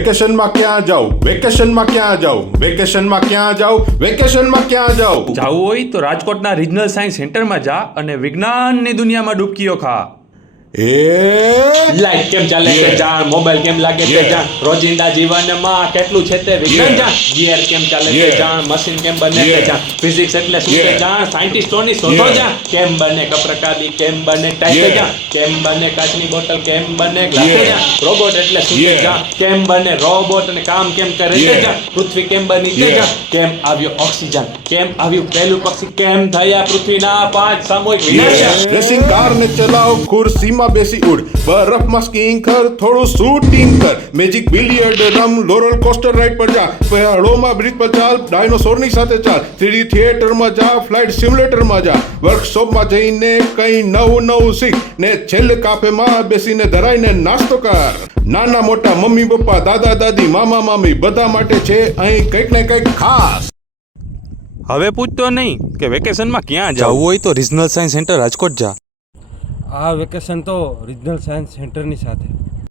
વેકેશનમાં ક્યાં જાઉં? વેકેશનમાં ક્યાં જાઉં? વેકેશનમાં ક્યાં જાઉં? વેકેશનમાં ક્યાં જાઉં? જાવું હોય તો રાજકોટના રિજનલ સાયન્સ સેન્ટરમાં જા અને વિજ્ઞાનની દુનિયામાં ડૂબકીઓ ખા. લાઈટ કેમ ચાલે છે? જાણ મોબાઈલ કેમ લાગે છે? જાણ રોજિંદા જીવનમાં કેટલું છે તે વિજ્ઞાન જાણ? ગિયર કેમ ચાલે છે? જાણ મશીન કેમ બને છે? જાણ ફિઝિક્સ એટલે શું છે? જાણ સાયન્ટિસ્ટોની શોધો જાણ? કેમ બને કપ્રકાદી? કેમ બને ટાઈપ જાણ? કેમ બને કાચની બોટલ? કેમ બને ગ્લાસ જાણ? રોબોટ એટલે શું છે જાણ? કેમ બને રોબોટ અને કામ કેમ કરે છે જાણ? પૃથ્વી કેમ બની છે જાણ? કેમ આવ્યો ઓક્સિજન? કેમ આવ્યું પહેલું પક્ષી? કેમ થયા પૃથ્વીના પાંચ સામૂહિક વિનાશ રેસિંગ કાર ને ચલાવ ખુરશીમાં બેસી ઉડ. બરફમાં સ્કીંગ કર થોડું શૂટિંગ કર. મેજિક બિલિયર્ડ રમ લોરલ કોસ્ટર રાઈડ પર જા. પહાડોમાં બ્રિજ પર ચાલ ડાયનોસોરની સાથે ચાલ. થ્રીડી થિયેટરમાં જા ફ્લાઇટ સિમ્યુલેટરમાં જા. વર્કશોપમાં જઈને કંઈ નવું નવું શીખ. ને છેલ્લે કાફેમાં બેસીને ધરાઈને નાસ્તો કર. નાના મોટા મમ્મી પપ્પા દાદા દાદી મામા મામી બધા માટે છે અહીં કંઈક ને કંઈક ખાસ. હવે પૂછતો નહીં કે વેકેશનમાં ક્યાં જવું હોય તો રિજનલ સાયન્સ સેન્ટર રાજકોટ જા. આ વેકેશન તો રિજનલ સાયન્સ સેન્ટરની સાથે.